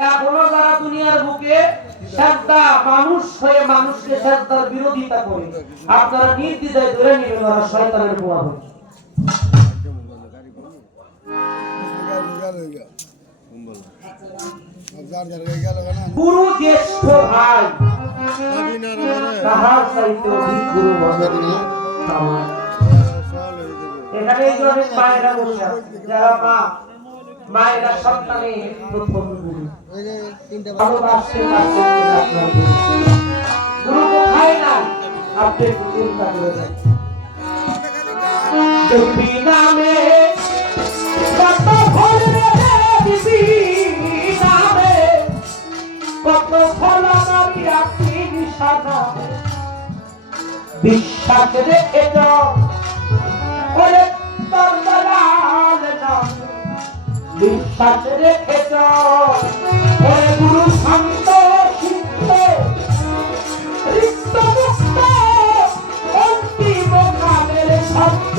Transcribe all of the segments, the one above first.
এখনো যারা দুনিয়ার বুকে শ্রদ্ধা মানুষ হয়ে মানুষকে শ্রদ্ধার বিরোধিতা করে আপনারা নির্দ্বিধায় ধরে নেবেন ওরা শয়তানের পোয়া হবে। গুরু জ্যেষ্ঠ ভাই তাহার চাইতে অধিক গুরু বন্ধন আমার। এখানে এই অনেক মায়েরা বসে আছে যারা মা মায়েরা সন্তানের প্রথম গুরু। ভালোবাসতে আপনার গুরু কোথায় না আপনি একটু চিন্তা করে দেন। দেবী নামে কত ফল দিবি নামে কত ফল আমি রাখি নিশানা বিশ্বাস রেখে যাও ওরে তোর দলাল নাম বিশ্বাস রেখে যাও ওরে গুরু শান্ত চিত্ত রিক্ত মুক্ত অন্তিম কালের শব্দ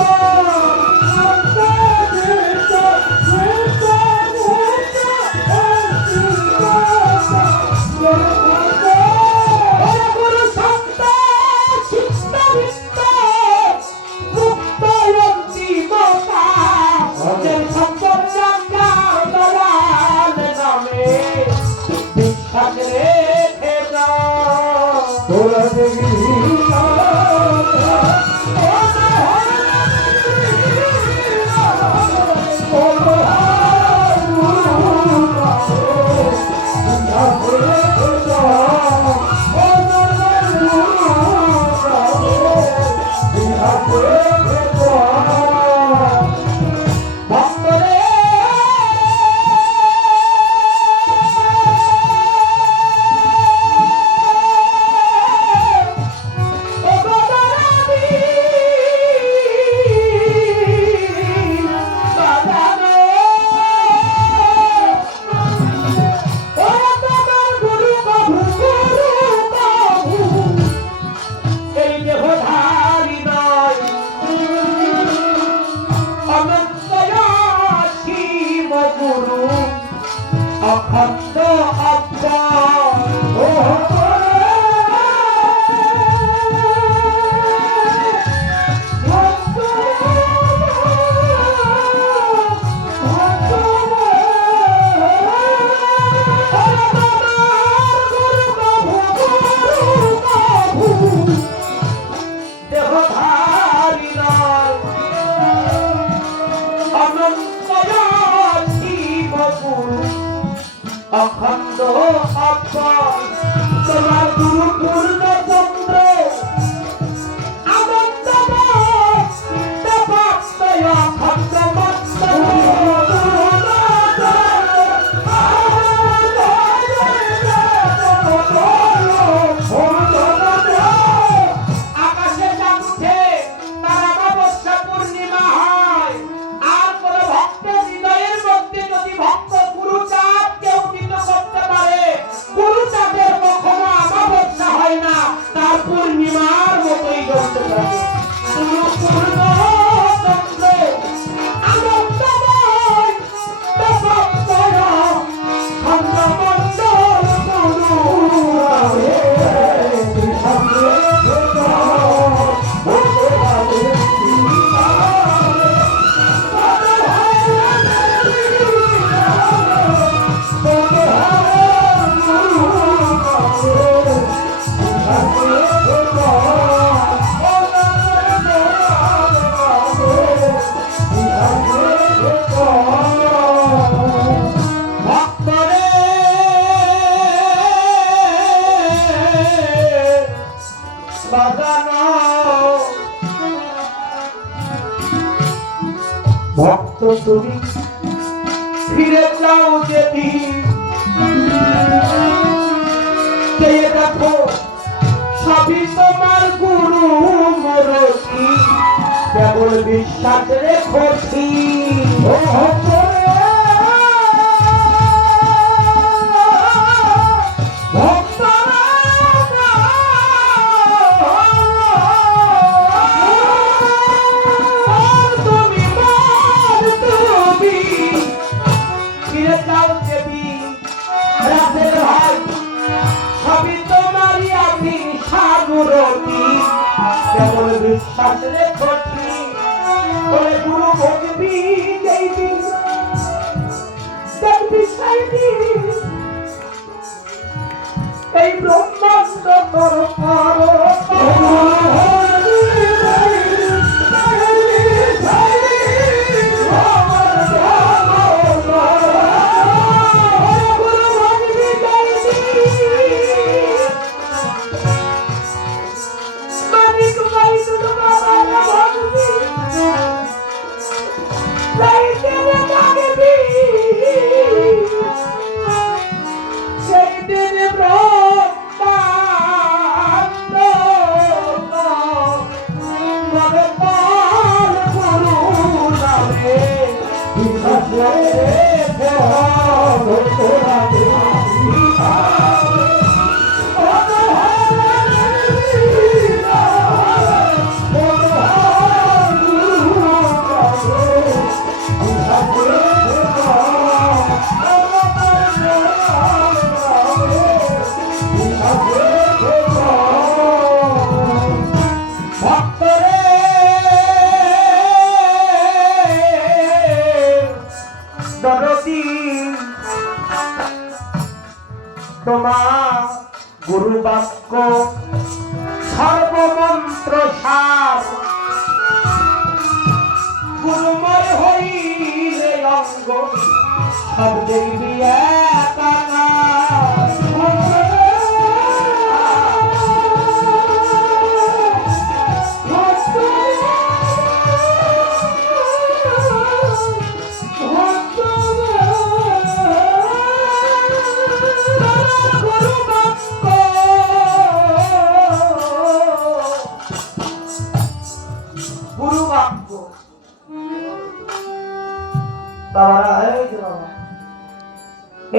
অখণ্ড অক্ষর তোমার গুরু পূর্ণ চন্দ্র আনন্দময় অখণ্ড মস্ত আকাশে চাঁদ উঠে তার অমাবস্যা পূর্ণিমা হয় আর কোন ভক্তের হৃদয়ের মধ্যে যদি ভক্ত গুরু চাঁদ কেউ করতে পারে গুরু চাঁদের কখনো অমাবস্যা হয় না তার পূর্ণিমার মতোই জ্বলতে থাকে। গুরু পূর্ণ চন্দ্র আনন্দময় খণ্ডমণ্ডল গুরু ভক্ত তুমি ফিরে যাও যেদিন দেখো সবই তোমার গুরু মরতি কেবল বিশ্বাস রেখছি ফিরে যাও দেবী বিশ্বাস রেখো বলে গুরু ভজবি যেই দিন দেখবি সেই দিন এই ব্রহ্মাণ্ড তোর তোমার গুরু বাক্য সর্বমন্ত্র সার গুরুময় হইলে অঙ্গ সব দেখবি একাকার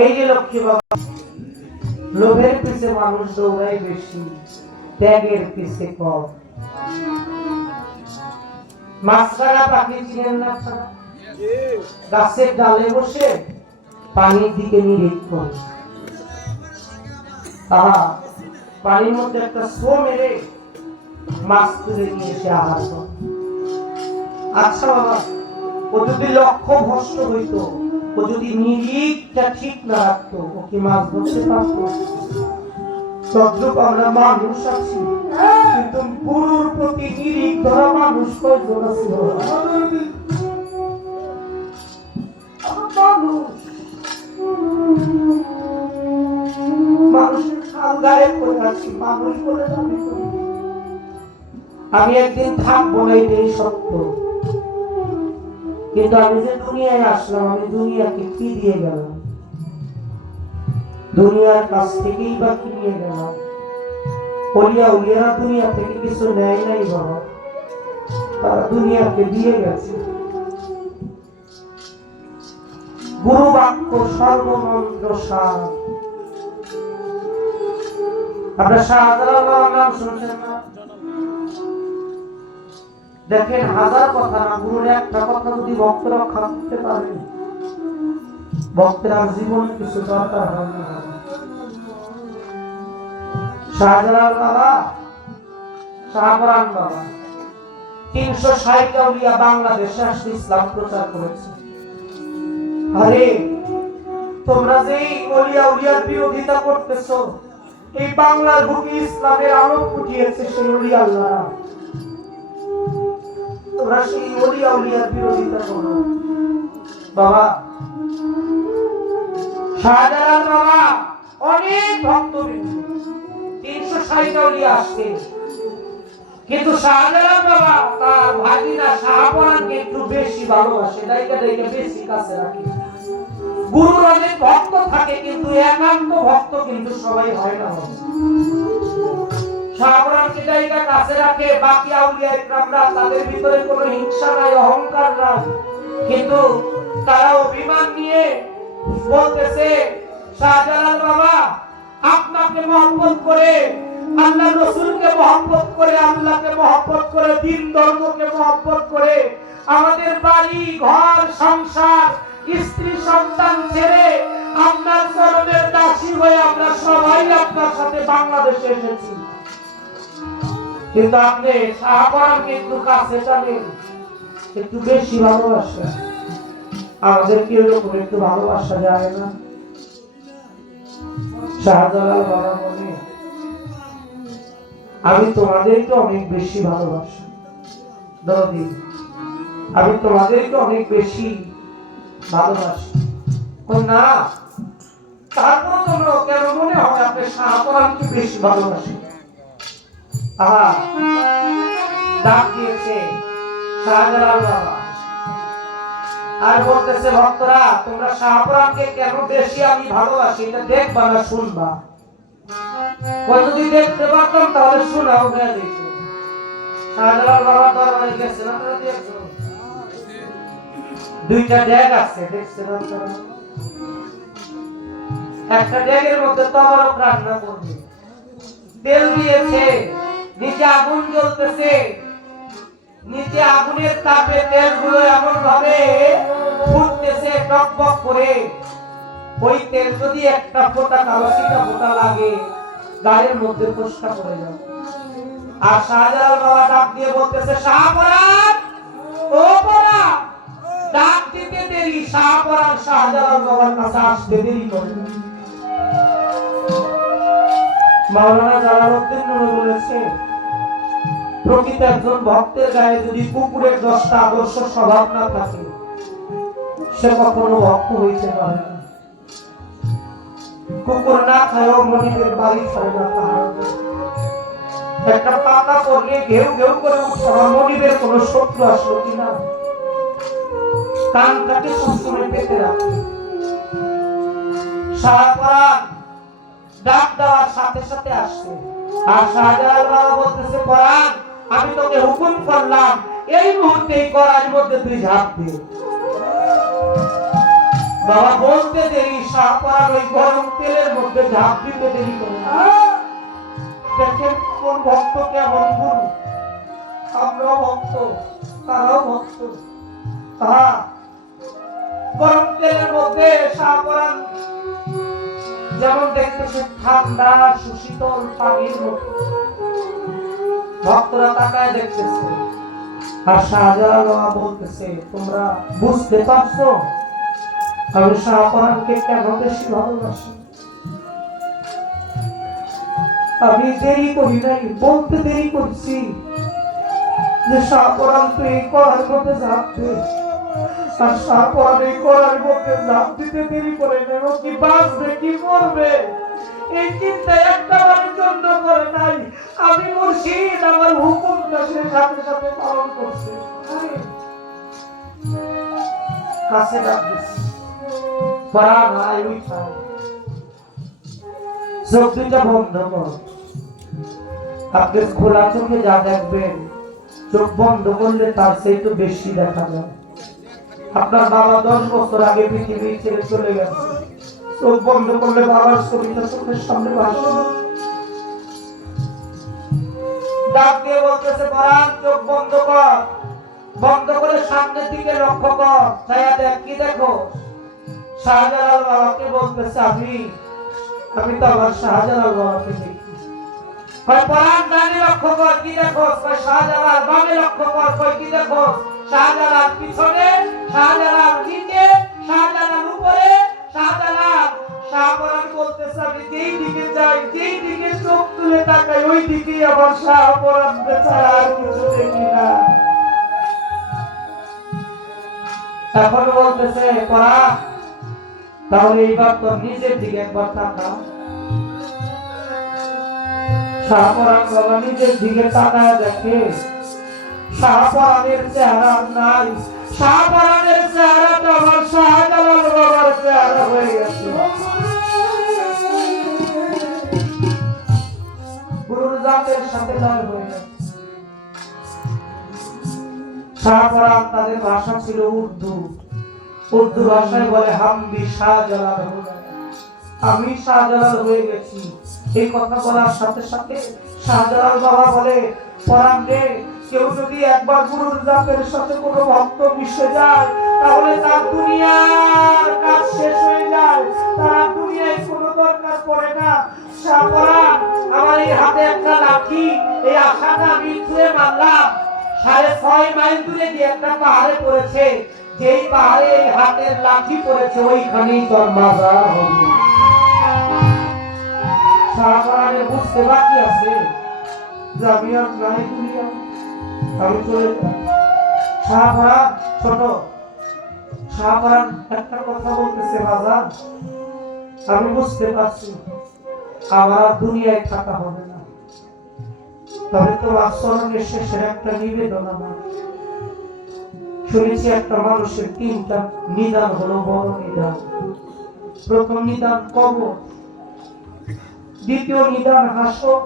এই যে লক্ষ্মী বাবা লোভের পিছে মানুষ দৌড়ায় বেশি ত্যাগের পিছে কম মাছরাঙা পাখি চিনেন না গাছের ডালে বসে পানির দিকে নিরীক্ষণ পানির মধ্যে একটা শো মেরে মাছ তুলে নিয়ে এসে আহার করে। আচ্ছা বাবা ও যদি লক্ষ্য ভ্রষ্ট হইতো ও যদি নিরিখটা ঠিক না রাখতো ও কি মাছ ধরতে পারতো? তদ্রূপ আমরা মানুষ আছি কিন্তু গুরুর প্রতি নিরিখ ধরা মানুষ কয়জন আছে? মানুষের খাল গায়ে পড়ে আছি মানুষ বলে দাবি করি। আমি একদিন থাকবো না এটাই সত্য, কিন্তু আমি যে দুনিয়ায় আসলাম আমি দুনিয়াকে কি দিয়ে গেলাম? দুনিয়ার কাছ থেকেই বা কি নিয়ে গেলাম? উলিয়ারা দুনিয়া থেকে কিছু নেয় নাই বাবা, তারা দুনিয়াকে দিয়ে গেছে। গুরু বাক্য সর্বমন্ত্র সার। আপনার শাহজালাল বাবার নাম শুনছেন না? দেখেন হাজার কথা না, গুরুর একটা কথা যদি ভক্ত রক্ষা করতে পারে ভক্তের আর জীবন কিছু দরকার হয় না। শাহজালাল বাবা, শাহপরাণ বাবা 360 আউলিয়া বাংলাদেশে আসলে ইসলাম প্রচার করেছে। আরে তোমরা যে ওলিয়া উলিয়ার বিরোধিতা করতেছো, এই বাংলার বুকে ইসলামের আলো ফুটিয়েছে সেই ওলি আল্লাহ। তোমরা সেই ওলিয়া উলিয়ার বিরোধিতা করো। বাবা শাহজালাল বাবা অনেক ভক্তবৃন্দ 360 আউলিয়া আসতেন, কিন্তু শাহজালাল বাবা তার ভাগিনা শাহপরাণকে একটু বেশি ভালোবাসে, দাইকা বেশি কাছে রাখে। গুরুর অনেক ভক্ত থাকে কিন্তু একান্ত ভক্ত কিন্তু সবাই হয় না। শাহপরাণকে দাইকা কাছে রাখে, বাকি আউলিয়া ইকরামরা তাদের ভিতরে কোনো হিংসা নাই, অহংকার নাই, কিন্তু তারা অভিমান নিয়ে বলতেছে শাহজালাল বাবা আপনাকে মহব্বত করে, আল্লাহ রাসূলকে মহব্বত করে, আল্লাহকে মহব্বত করে, দ্বীন ধর্মকে মহব্বত করে আমাদের বাড়ি ঘর সংসার স্ত্রী সন্তান ছেড়ে আপনার চরণের দাসী হয়ে আমরা সবাই আপনার সাথে বাংলাদেশে এসেছি। কিন্তু আপনি শাহপরানকে একটু কাছে টানেন, একটু বেশি ভালোবাসেন। আমাদের কি এরকম একটু ভালোবাসা যায় না? শাহজালাল বাবা বলে, আমি তোমাদেরকে অনেক বেশি ভালোবাসি দরদি, আমি তোমাদেরকে অনেক বেশি ভালোবাসি। না, তারপর তোমরা কেন মনে হয় আপনি শাহপরানকে বেশি ভালোবাসি? ডাক দিয়েছে শাহজালাল বাবা আর বলতেছে, ভক্তরা তোমরা শাহপরানকে কেন বেশি আমি ভালোবাসি এটা দেখবা না শুনবা? যদি দেখতে পারতাম তাহলে শোনাও হয়ে যেত। শাহজালাল বাবা দরবারে গেছেন, আপনারা দেখছেন দুইটা ড্যাগ আছে, দেখছেন আপনারা? একটা ড্যাগের মধ্যে তবরক রান্না করবে, তেল দিয়েছে, নিচে আগুন জ্বলতেছে, নিচে আগুনের তাপে তেলগুলো এমন ভাবে ফুটতেছে টকবক করে। ওই তেল যদি একটা ফোঁটা কালসিটা ফোঁটা লাগে গায়ের মধ্যে ফোসকা পড়ে যাবে। আর শাহজালাল বাবা ডাক দিয়ে বলতেছে, শাহপরান ও পরান, ডাক দিতে দেরি, শাহপরান শাহজালাল বাবার কাছে আসতে দেরি করে। মাওলানা জালালউদ্দিন নুরী বলেছে, প্রকৃত একজন ভক্তের গায়ে যদি কুকুরের 10টা আদর্শ স্বভাব না থাকে সে কখনো ভক্ত হইতে পারে না। কুকুর না খায়ও মনিবের বাড়ি ছাড়ে না। একটা পাতা পড়লে ঘেউ ঘেউ করে উঠছে, মনিবের কোন শত্রু আসলো কিনা কানটাকে সবসময় পেতে রাখে। শাহপরান ডাক দেওয়ার সাথে সাথে আসছে, আর শাহজালাল বাবা বলতেছে, পরান আমি তোকে হুকুম করলাম এই মুহূর্তে এই কড়াইয়ের মধ্যে তুই ঝাঁপ দে। বাবা বলতে দেরি, শাহপরান ওই গরম তেলের মধ্যে ঝাঁপ দিতে দেরি করে। দেখেন কোন ভক্ত কেমন গুরু, আমরাও ভক্ত তারাও ভক্ত। গরম তেলের মধ্যে শাহপরান যেমন দেখতেছে ঠান্ডা সুশীতল পানির মতো, ভক্তরা তাকায় দেখতেছে। আর শাহজালাল বাবা বলতেছে, তোমরা বুঝতে পারছো আমি শাহপরানকে কেন বেশি ভালোবাসি? আমি দেরি করি নাই, বলতে দেরি করছি যে শাহপরান তুই এই কড়ার মধ্যে ঝাঁপ দে। আর শাহপরান এই কড়ার মধ্যে ঝাঁপ দিতে দেরি করে নেব, কি বাঁচবে কি মরবে এই চিন্তা একটা বারের জন্য করে নাই। আমি মুর্শিদ, আমার হুকুমটা সে সাথে সাথে পালন করছে। কাছে ডাকতেছি, পরান আয় উঠা, চোখ দুইটা বন্ধ কর। আপনি খোলা চোখে যা দেখবেন চোখ বন্ধ করলে তার চেয়ে তো বেশি দেখা যায়। আপনার বাবা 10 বছর আগে পৃথিবী ছেড়ে চলে গেছে, চোখ বন্ধ করলে বাবার ছবিটা চোখের সামনে ভাসে। ডাক দিয়ে বলতেছে, পরান চোখ বন্ধ কর, বন্ধ করে সামনের দিকে লক্ষ্য কর, ছায়া দেখ। কি দেখো? শাহজালাল বাবাকে বলতেছে, আমি তো আমার শাহজালাল বাবাকে দেখি। পরান ডানে লক্ষ্য কর, কি দেখো? শাহজালাল। বামে লক্ষ্য কর, কি দেখো? শাহজালাল পিছনে, শাহজালাল নিচে, শাহজালাল উপরে, শাহজালাল। শাহপরান বলতেছে, আমি যেই দিকে যাই, যেই দিকে চোখ তুলে তাকাই ওই দিকেই আমার শাহপরান ছাড়া আর কিছু দেখি না। এখন বলতেছে, পরান তাহলে এইবার তোর নিজের দিকে একবার তাকা। শাহপরান বাবা নিজের দিকে তাকায় দেখে শাহপরানের চেহারা নাই, শাহপরানের চেহারাটা আমার শাহজালাল বাবার চেহারা হয়ে গেছে। গুরুর জাতের সাথে লয় হয়ে গেছে। শাহপরান তাদের ভাষা ছিল উর্দু ভাষায় বলে, হামদি শাহজালাল, আমি শাহজালাল হয়ে গেছি। এই কথা বলার সাথে সাথে শাহজালাল বাবা বলে, পরান রে, কেউ যদি একবার গুরুর জাতের সাথে কোনো ভক্ত মিশে যায় তাহলে তার দুনিয়ার কাজ শেষ হয়ে যায়, তার দুনিয়ায় কোনো দরকার পড়ে না। শাহপরান, আমার এই হাতে একটা লাঠি, এই আশাটা আমি ছুঁয়ে মারলাম 6.5 মাইল দূরে যে একটা পাহাড়ে পড়েছে, যেই পাহাড়ে এই হাতের লাঠি পড়েছে ওইখানেই তোর মাজার হবে। সাহাবারে বুঝতে বাকি আছে আমি আর নাই দুনিয়া, আমি চলে যাব। সাহাবারা ছোট, সাহাবারা একটা কথা বলতেছে, বাজার আমি বুঝতে পারছি আমার দুনিয়ায় থাকা হবে না, তবে তোর আচরণের শেষের একটা নিবেদন আমার। শুনেছি একটা মানুষের 3টা নিদান হলো বড় নিদান। প্রথম নিদান কবর, দ্বিতীয় নিদান হাসর,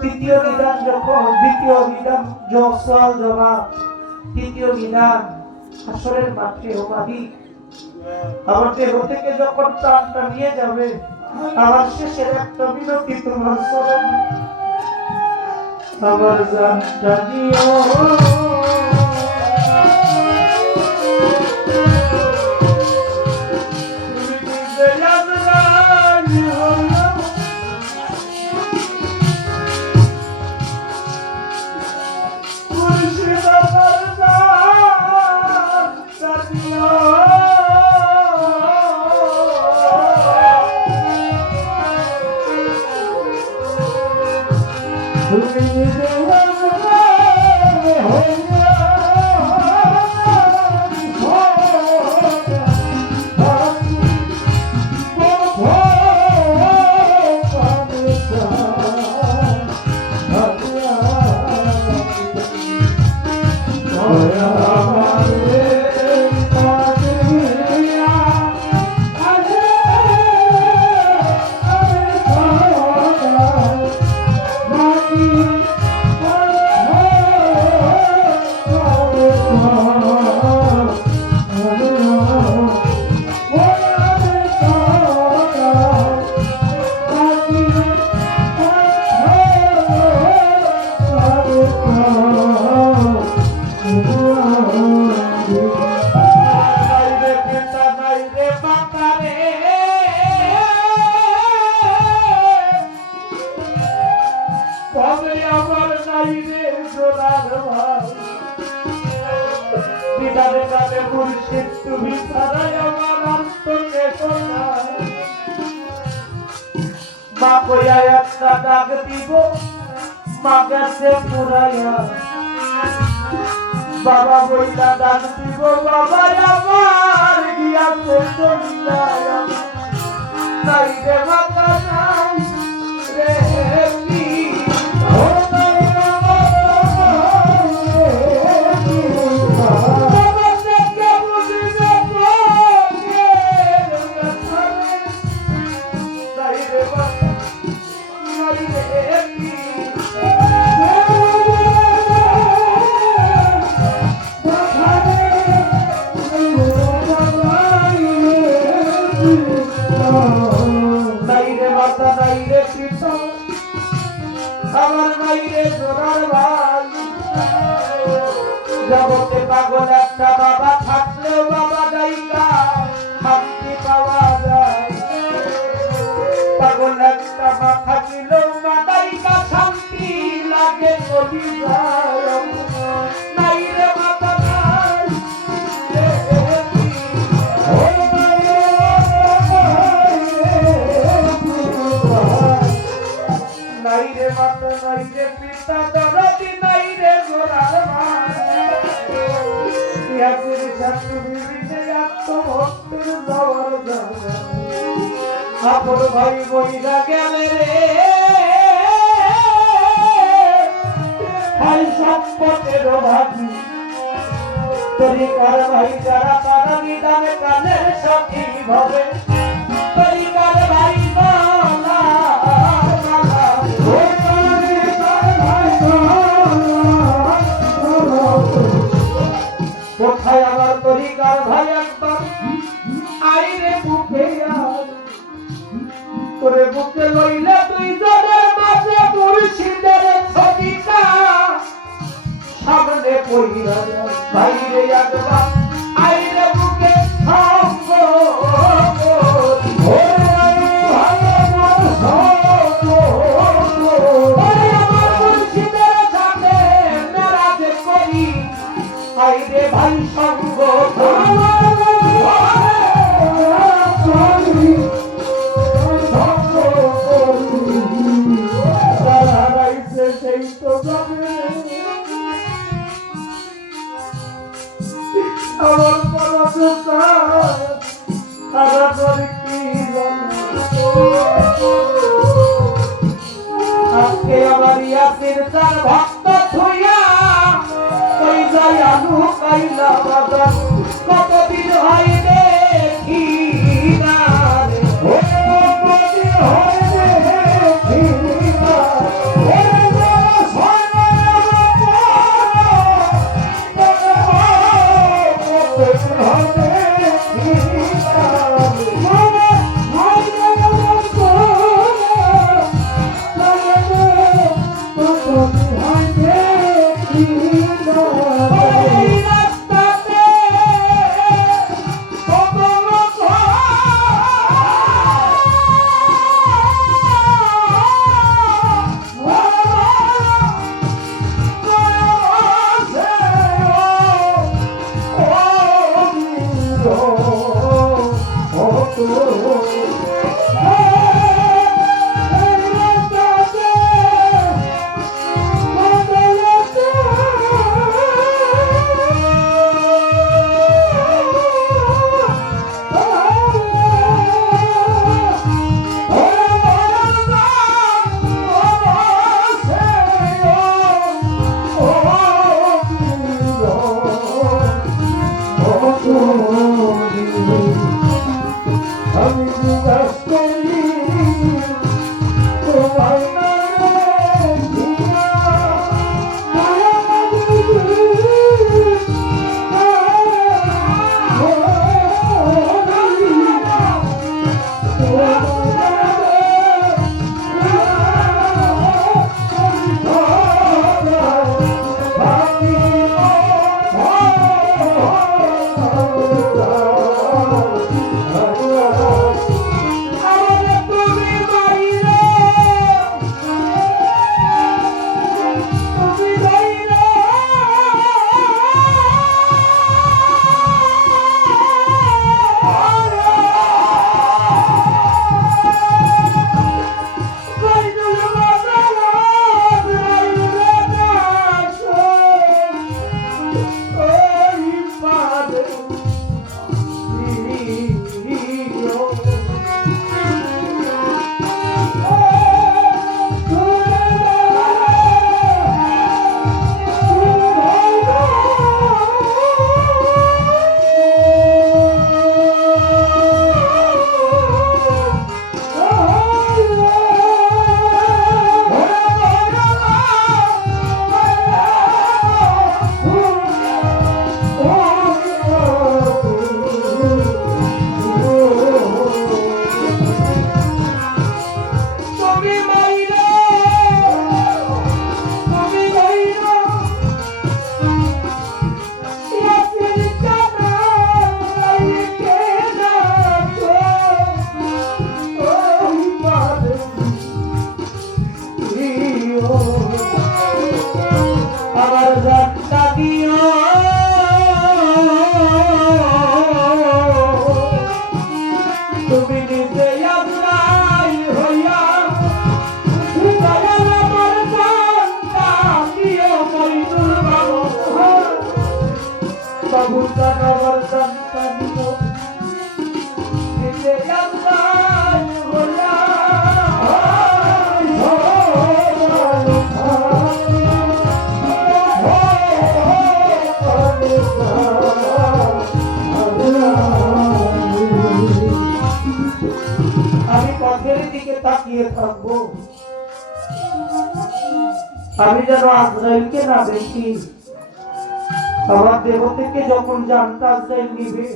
তৃতীয় নিদান যখন, দ্বিতীয় নিদান জসল জমা, তৃতীয় নিদান হাসরের মাঠে। ও মালিক, আমার দেহ থেকে যখন প্রাণটা নিয়ে যাবে, আমার শেষের একটা বিনতি তোমার চরণ, আমার জানটা দিও। মা কইয়া একটা ডাক দিব, মা গেছে পুরাইয়া, বাবা বইলা ডাক দিব, বাবা আমার গিয়াছে চলিয়া, নাই রে বাবা নাই রে আমার মাইরে জোড়ার ভাই। জগতে পাগল একটা বাবা থাকলেও বাবা যাইকা শান্তি পাওয়া যায়, পাগল একটা মা থাকিলেও মা যাইকা শান্তি লাগে চলি যায়। মাইরে মাতা নাই নাইরে মাতা নাইরে পিতা দরদি নাইরে গোরার ভাই। ইয়াসির শাস্ত্র বিবিতে আত্মভক্তির দওয়ার জানা, আপন ভাই বইরা গেলে রে ভাই সম্পদের ভাগী। তরিকার ভাই যারা তারা নিদানে কানের সাথী ভাবে, তরিকার ভাই মালা কোথায় আমার তরিকার ভাই একবার আইরে বুকে তোরে বুকে লইলে তুই জনের মাঝে মুর্শিদের ছবিটা সামনে পইরা ভাইরে একবার আইরে বুকে সঙ্গ ভাই আমার সঙ্গ আজকে আবার ইয়াসির চার ভক্ত থুইয়া কই যায় আলু কাইলা বাজার কতদিন হয় দেখি না রে কতদিন হয় দেখি না আমি যেন আজরাইলকে না দেখি। আমার দেহ থেকে যখন জানটা আজরাইল নিবে,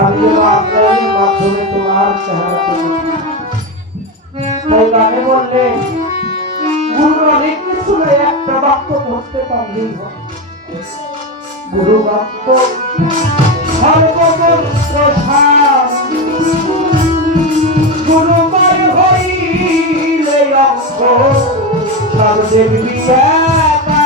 আমি যেন আজরাইলের মাধ্যমে তোমার চেহারা দেখি। তাই গানে বললে গুরু অনেক কিছু নয়, একটা বাক্য ধরতে পারলেই হয়। গুরু বাক্য সর্বমন্ত্র সার, গুরুময় হইলে অঙ্গ সর্বের বিখ্যাতা।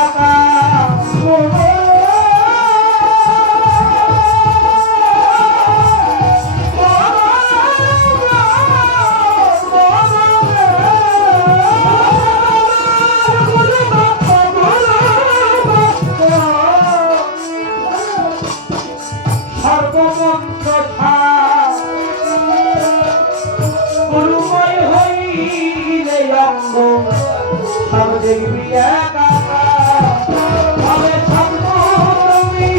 সর্বমন্ত্র সার, গুরু দেখবি একা হবে সর্বমি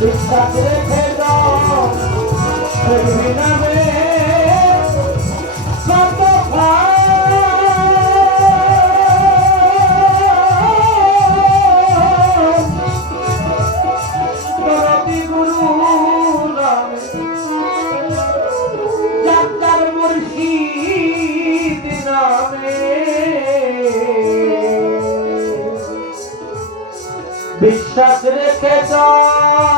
বিশ্বাস রেখে যাও দেখবি না রে কত দরদি গুরু নামে যার মুর্শিদ নামে বিশ্বাস রেখে যাও